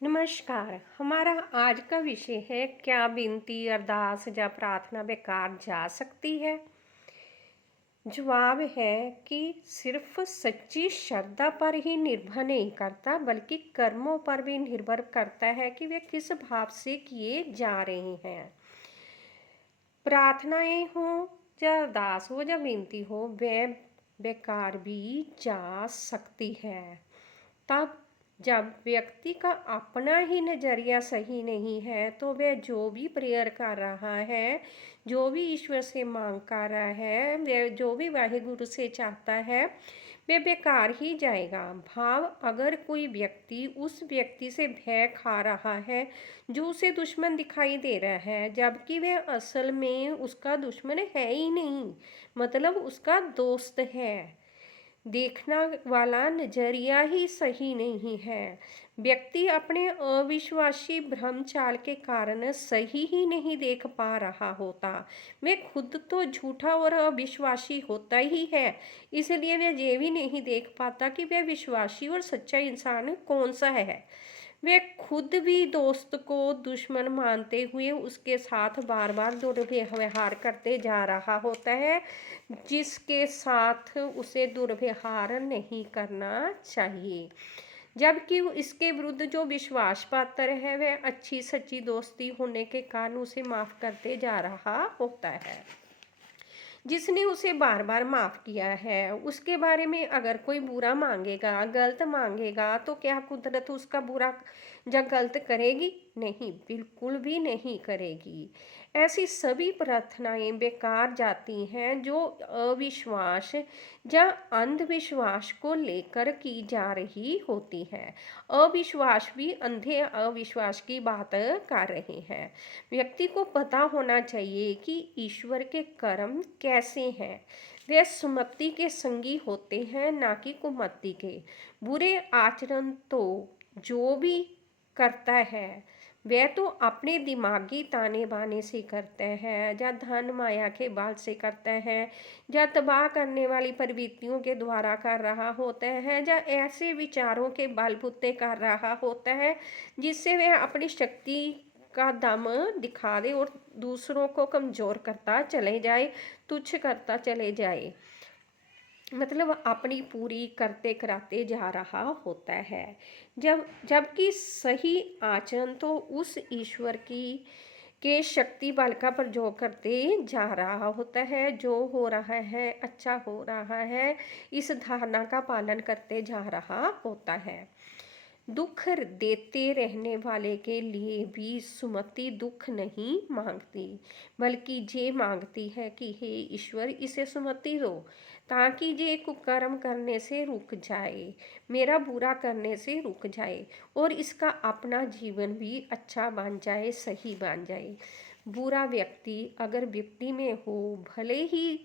नमस्कार। हमारा आज का विषय है, क्या विनती अरदास या प्रार्थना बेकार जा सकती है। जवाब है कि सिर्फ सच्ची श्रद्धा पर ही निर्भर नहीं करता, बल्कि कर्मों पर भी निर्भर करता है कि वे किस भाव से किए जा रहे हैं। प्रार्थनाएं हो या अरदास हो या विनती हो, वे बेकार भी जा सकती है तब जब व्यक्ति का अपना ही नज़रिया सही नहीं है, तो वह जो भी प्रेयर कर रहा है, जो भी ईश्वर से मांग कर रहा है, वह जो भी वाहिगुरु से चाहता है, वह बेकार ही जाएगा। भाव अगर कोई व्यक्ति उस व्यक्ति से भय खा रहा है जो उसे दुश्मन दिखाई दे रहा है, जबकि वह असल में उसका दुश्मन है ही नहीं, मतलब उसका दोस्त है, देखना वाला नजरिया ही सही नहीं है। व्यक्ति अपने अविश्वासी भ्रमचाल के कारण सही ही नहीं देख पा रहा होता, वह खुद तो झूठा और अविश्वासी होता ही है, इसलिए वह ये भी नहीं देख पाता कि वह विश्वासी और सच्चा इंसान कौन सा है। वे खुद भी दोस्त को दुश्मन मानते हुए उसके साथ बार बार दुर्व्यवहार करते जा रहा होता है, जिसके साथ उसे दुर्व्यवहार नहीं करना चाहिए। जबकि इसके विरुद्ध जो विश्वास पात्र है, वह अच्छी सच्ची दोस्ती होने के कारण उसे माफ करते जा रहा होता है। जिसने उसे बार बार माफ किया है, उसके बारे में अगर कोई बुरा मांगेगा, गलत मांगेगा, तो क्या कुदरत उसका बुरा या गलत करेगी? नहीं, बिल्कुल भी नहीं करेगी। ऐसी सभी प्रार्थनाएं बेकार जाती हैं जो अविश्वास या अंधविश्वास को लेकर की जा रही होती है। अविश्वास भी अंधे अविश्वास की बात कर रहे हैं। व्यक्ति को पता होना चाहिए कि ईश्वर के कर्म कैसे हैं। वे सुमति के संगी होते हैं, ना कि कुमति के। बुरे आचरण तो जो भी करता है, वह तो अपने दिमागी ताने बाने से करते हैं, या धन माया के बल से करते हैं, या तबाह करने वाली प्रवृत्तियों के द्वारा कर रहा होता है, या ऐसे विचारों के बलबूते कर रहा होता है जिससे वह अपनी शक्ति का दम दिखा दे और दूसरों को कमज़ोर करता चले जाए, तुच्छ करता चले जाए, मतलब अपनी पूरी करते कराते जा रहा होता है। जबकि सही आचरण तो उस ईश्वर की के शक्ति बल का प्रयोग करते जा रहा होता है। जो हो रहा है अच्छा हो रहा है, इस धारणा का पालन करते जा रहा होता है। दुख देते रहने वाले के लिए भी सुमति दुख नहीं मांगती, बल्कि ये मांगती है कि हे ईश्वर, इसे सुमति दो ताकि ये कुकर्म करने से रुक जाए, मेरा बुरा करने से रुक जाए और इसका अपना जीवन भी अच्छा बन जाए, सही बन जाए। बुरा व्यक्ति अगर विपत्ति में हो, भले ही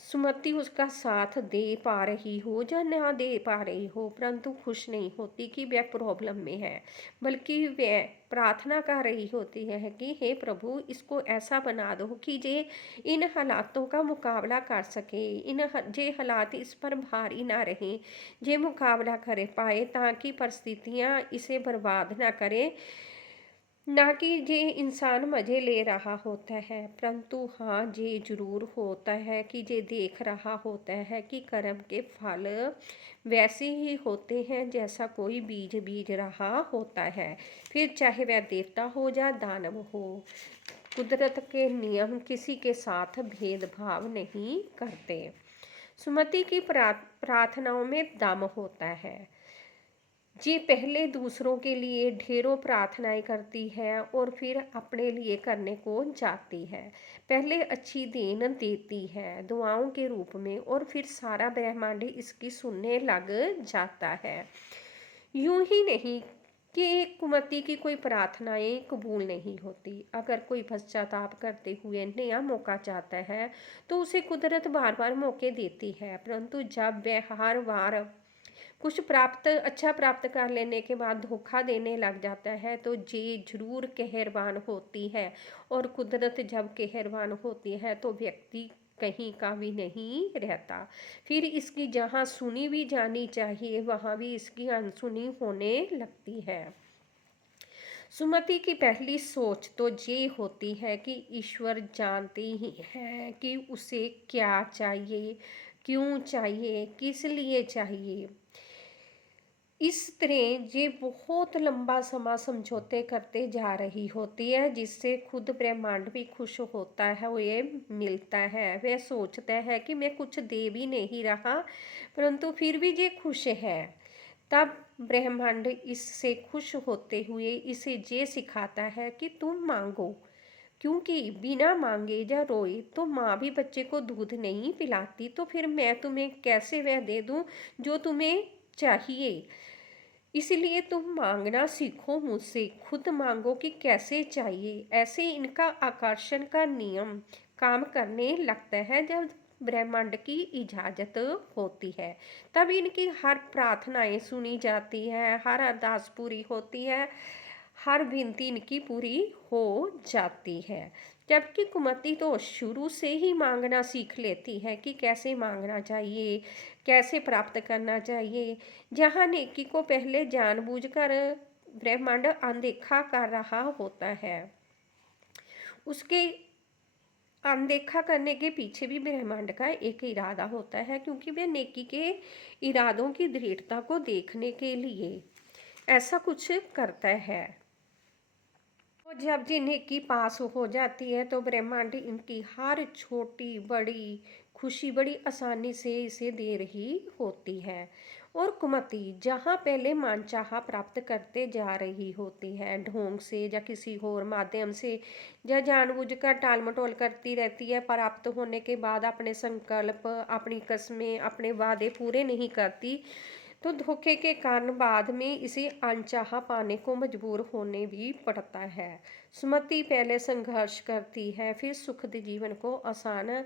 सुमति उसका साथ दे पा रही हो या ना दे पा रही हो, परंतु खुश नहीं होती कि वह प्रॉब्लम में है, बल्कि वह प्रार्थना कर रही होती है कि हे प्रभु, इसको ऐसा बना दो कि जे इन हालातों का मुकाबला कर सके, जे हालात इस पर भारी ना रहे, जे मुकाबला कर पाए, ताकि परिस्थितियाँ इसे बर्बाद ना करें, ना कि ये इंसान मज़े ले रहा होता है। परंतु हाँ, ये ज़रूर होता है कि ये देख रहा होता है कि कर्म के फल वैसे ही होते हैं जैसा कोई बीज बीज रहा होता है, फिर चाहे वह देवता हो या दानव हो। कुदरत के नियम किसी के साथ भेदभाव नहीं करते। सुमति की प्रार्थनाओं में दम होता है। जी पहले दूसरों के लिए ढेरों प्रार्थनाएं करती है और फिर अपने लिए करने को जाती है। पहले अच्छी देन देती है दुआओं के रूप में, और फिर सारा ब्रह्मांड इसकी सुनने लग जाता है। यूं ही नहीं कि कुमति की कोई प्रार्थनाएं कबूल नहीं होती। अगर कोई पश्चाताप करते हुए नया मौका चाहता है, तो उसे कुदरत बार बार मौके देती है, परंतु जब वह हर बार कुछ अच्छा प्राप्त कर लेने के बाद धोखा देने लग जाता है, तो ये जरूर कहरबान होती है। और कुदरत जब कहरबान होती है तो व्यक्ति कहीं का भी नहीं रहता। फिर इसकी जहाँ सुनी भी जानी चाहिए, वहाँ भी इसकी अनसुनी होने लगती है। सुमति की पहली सोच तो ये होती है कि ईश्वर जानते ही हैं कि उसे क्या चाहिए, क्यों चाहिए, किस लिए चाहिए। इस तरह ये बहुत लंबा समय समझौते करते जा रही होती है, जिससे खुद ब्रह्मांड भी खुश होता है, वो ये मिलता है। वह सोचता है कि मैं कुछ दे भी नहीं रहा, परंतु फिर भी ये खुश है। तब ब्रह्मांड इससे खुश होते हुए इसे ये सिखाता है कि तुम मांगो, क्योंकि बिना मांगे या रोए तो माँ भी बच्चे को दूध नहीं पिलाती, तो फिर मैं तुम्हें कैसे वह दे दूँ जो तुम्हें चाहिए। इसलिए तुम मांगना सीखो मुझसे, खुद मांगो कि कैसे चाहिए। ऐसे इनका आकर्षण का नियम काम करने लगता है। जब ब्रह्मांड की इजाजत होती है तब इनकी हर प्रार्थनाएं सुनी जाती है, हर अरदास पूरी होती है, हर विनती इनकी पूरी हो जाती है। जबकि कुमति तो शुरू से ही मांगना सीख लेती है कि कैसे मांगना चाहिए, कैसे प्राप्त करना चाहिए। जहाँ नेकी को पहले जानबूझकर ब्रह्मांड अनदेखा कर रहा होता है, उसके अनदेखा करने के पीछे भी ब्रह्मांड का एक इरादा होता है, क्योंकि वह नेकी के इरादों की दृढ़ता को देखने के लिए ऐसा कुछ करता है। और जब जिन्हें की पास हो जाती है तो ब्रह्मांड इनकी हर छोटी बड़ी खुशी बड़ी आसानी से इसे दे रही होती है। और कुमति जहाँ पहले मनचाहा प्राप्त करते जा रही होती है, ढोंग से या किसी और माध्यम से, या जानबूझकर टाल मटोल करती रहती है, प्राप्त होने के बाद अपने संकल्प, अपनी कस्में, अपने वादे पूरे नहीं करती, तो धोखे के कारण बाद में इसे अनचाहा पाने को मजबूर होने भी पड़ता है। सुमति पहले संघर्ष करती है, फिर सुखद जीवन को आसान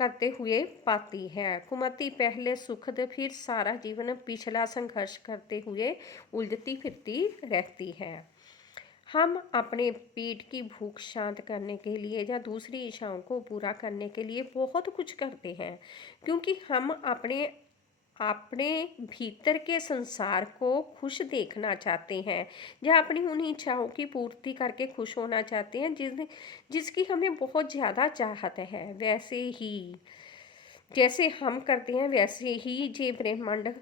करते हुए पाती है। कुमति पहले सुखद, फिर सारा जीवन पिछला संघर्ष करते हुए उलझती फिरती रहती है। हम अपने पेट की भूख शांत करने के लिए या दूसरी इच्छाओं को पूरा करने के लिए बहुत कुछ करते हैं, क्योंकि हम अपने अपने भीतर के संसार को खुश देखना चाहते हैं, या अपनी उन इच्छाओं की पूर्ति करके खुश होना चाहते हैं जिसकी हमें बहुत ज़्यादा चाहत है। वैसे ही जैसे हम करते हैं वैसे ही ये ब्रह्मांड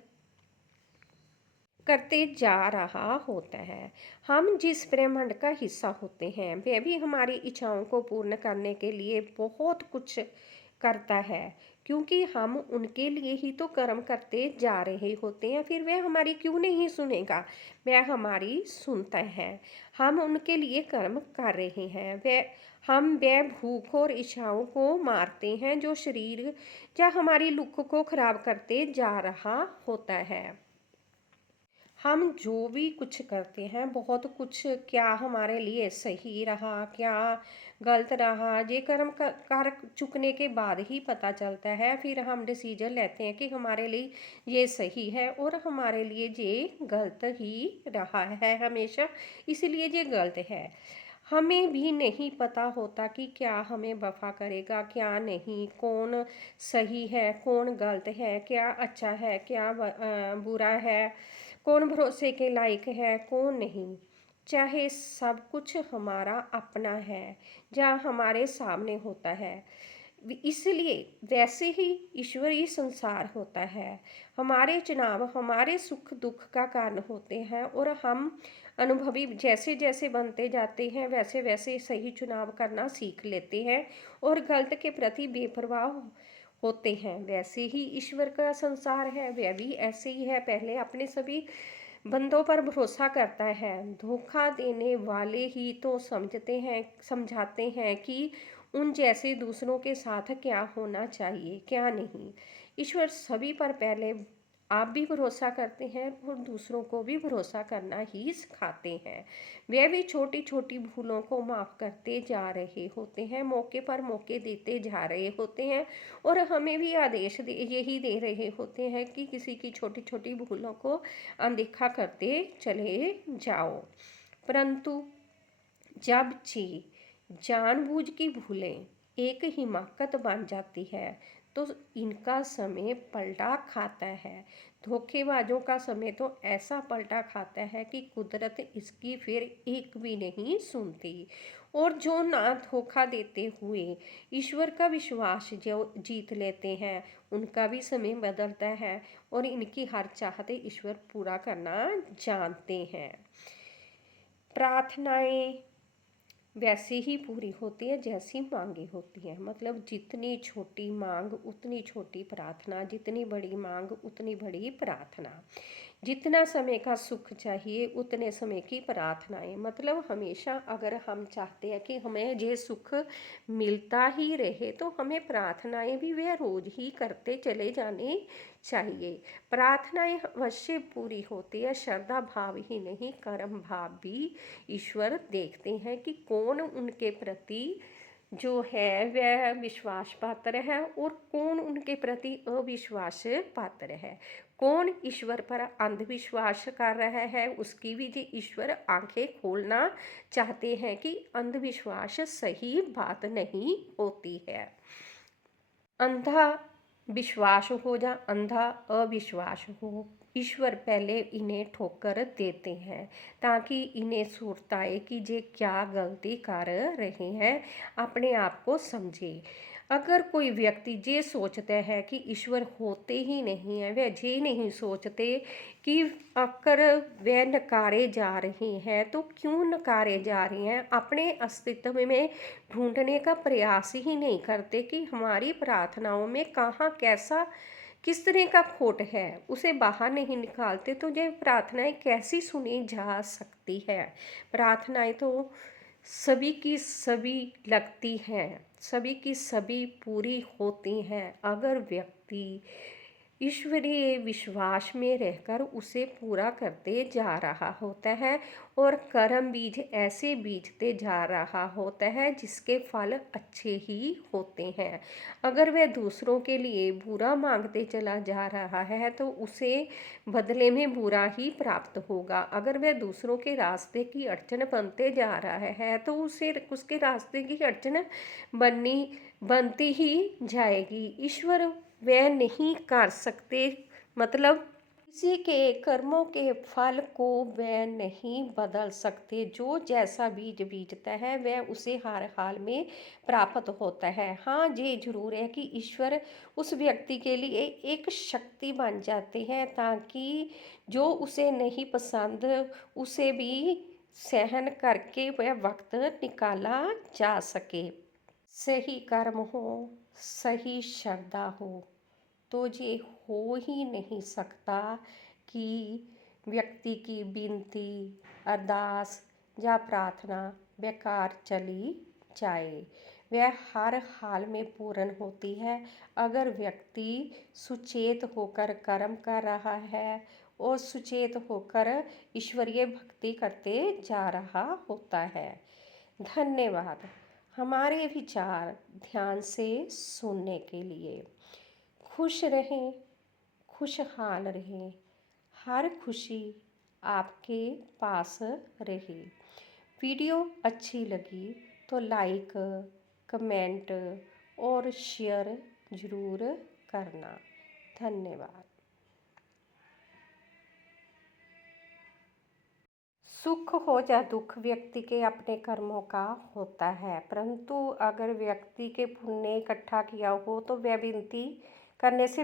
करते जा रहा होता है। हम जिस ब्रह्मांड का हिस्सा होते हैं वह भी हमारी इच्छाओं को पूर्ण करने के लिए बहुत कुछ करता है, क्योंकि हम उनके लिए ही तो कर्म करते जा रहे होते हैं। फिर वह हमारी क्यों नहीं सुनेगा, वह हमारी सुनता है। हम उनके लिए कर्म कर रहे हैं, वह भूख और इच्छाओं को मारते हैं जो शरीर या हमारी लुक को खराब करते जा रहा होता है। हम जो भी कुछ करते हैं बहुत कुछ, क्या हमारे लिए सही रहा, क्या गलत रहा, ये कर्म कर चुकने के बाद ही पता चलता है। फिर हम डिसीजन लेते हैं कि हमारे लिए ये सही है और हमारे लिए ये गलत ही रहा है हमेशा, इसलिए ये गलत है। हमें भी नहीं पता होता कि क्या हमें वफा करेगा, क्या नहीं, कौन सही है, कौन गलत है, क्या अच्छा है, क्या बुरा है, कौन भरोसे के लायक है, कौन नहीं। चाहे सब कुछ हमारा अपना है या हमारे सामने होता है, इसलिए वैसे ही ईश्वरीय संसार होता है। हमारे चुनाव हमारे सुख दुख का कारण होते हैं, और हम अनुभवी जैसे जैसे बनते जाते हैं वैसे वैसे सही चुनाव करना सीख लेते हैं और गलत के प्रति बेपरवाह होते हैं। वैसे ही ईश्वर का संसार है, वह भी ऐसे ही है। पहले अपने सभी बंदों पर भरोसा करता है। धोखा देने वाले ही तो समझाते हैं कि उन जैसे दूसरों के साथ क्या होना चाहिए, क्या नहीं। ईश्वर सभी पर पहले आप भी भरोसा करते हैं और दूसरों को भी भरोसा करना ही सिखाते हैं। वे भी छोटी छोटी भूलों को माफ़ करते जा रहे होते हैं, मौके पर मौके देते जा रहे होते हैं, और हमें भी आदेश यही दे रहे होते हैं कि किसी की छोटी छोटी भूलों को अनदेखा करते चले जाओ। परंतु जब जानबूझ की भूलें एक हिमाकत बन जाती है तो इनका समय पलटा खाता है। धोखेबाजों का समय तो ऐसा पलटा खाता है कि कुदरत इसकी फिर एक भी नहीं सुनती। और जो ना धोखा देते हुए ईश्वर का विश्वास जो जीत लेते हैं, उनका भी समय बदलता है और इनकी हर चाहते ईश्वर पूरा करना जानते हैं। प्रार्थनाएं वैसे ही पूरी होती है जैसी मांगी होती है। मतलब जितनी छोटी मांग उतनी छोटी प्रार्थना, जितनी बड़ी मांग उतनी बड़ी प्रार्थना। जितना समय का सुख चाहिए उतने समय की प्रार्थनाएं। मतलब हमेशा अगर हम चाहते हैं कि हमें ये सुख मिलता ही रहे तो हमें प्रार्थनाएं भी वह रोज ही करते चले जाने चाहिए। प्रार्थनाएं अवश्य पूरी होती है। श्रद्धा भाव ही नहीं, कर्म भाव भी ईश्वर देखते हैं कि कौन उनके प्रति जो है वह विश्वास पात्र है और कौन उनके प्रति अविश्वास पात्र है। कौन ईश्वर पर अंधविश्वास कर रहा है, उसकी भी जी ईश्वर आंखें खोलना चाहते हैं कि अंधविश्वास सही बात नहीं होती है। अंधा विश्वास हो या अंधा अविश्वास हो, ईश्वर पहले इन्हें ठोकर देते हैं ताकि इन्हें सूरत आए कि ये क्या गलती कर रहे हैं, अपने आप को समझे। अगर कोई व्यक्ति ये सोचता है कि ईश्वर होते ही नहीं है, वह ये नहीं सोचते कि अगर वह नकारे जा रहे हैं तो क्यों नकारे जा रहे हैं, अपने अस्तित्व में ढूंढने का प्रयास ही नहीं करते कि हमारी प्रार्थनाओं में कहाँ कैसा किस तरह का खोट है, उसे बाहर नहीं निकालते तो ये प्रार्थनाएं कैसी सुनी जा सकती है। प्रार्थनाएं तो सभी की सभी लगती हैं, सभी की सभी पूरी होती हैं अगर व्यक्ति ईश्वरीय विश्वास में रहकर उसे पूरा करते जा रहा होता है और कर्म बीज ऐसे बीजते जा रहा होता है जिसके फल अच्छे ही होते हैं। अगर वह दूसरों के लिए बुरा मांगते चला जा रहा है तो उसे बदले में बुरा ही प्राप्त होगा। अगर वह दूसरों के रास्ते की अड़चन बनते जा रहा है तो उसे उसके रास्ते की अड़चन बनती ही जाएगी। ईश्वर वह नहीं कर सकते, मतलब किसी के कर्मों के फल को वह नहीं बदल सकते। जो जैसा बीज बीजता है वह उसे हर हाल में प्राप्त होता है। हाँ, ये जरूर है कि ईश्वर उस व्यक्ति के लिए एक शक्ति बन जाते हैं ताकि जो उसे नहीं पसंद उसे भी सहन करके वह वक्त निकाला जा सके। सही कर्म हो, सही श्रद्धा हो तो ये हो ही नहीं सकता कि व्यक्ति की विनती, अरदास या प्रार्थना बेकार चली जाए। वह हर हाल में पूर्ण होती है अगर व्यक्ति सुचेत होकर कर्म कर रहा है और सुचेत होकर ईश्वरीय भक्ति करते जा रहा होता है। धन्यवाद हमारे विचार ध्यान से सुनने के लिए। खुश रहें, खुशहाल रहें, हर खुशी आपके पास रहे। वीडियो अच्छी लगी तो लाइक, कमेंट और शेयर ज़रूर करना। धन्यवाद। सुख हो या दुख व्यक्ति के अपने कर्मों का होता है, परंतु अगर व्यक्ति के पुण्य इकट्ठा किया हो तो वह विनती करने से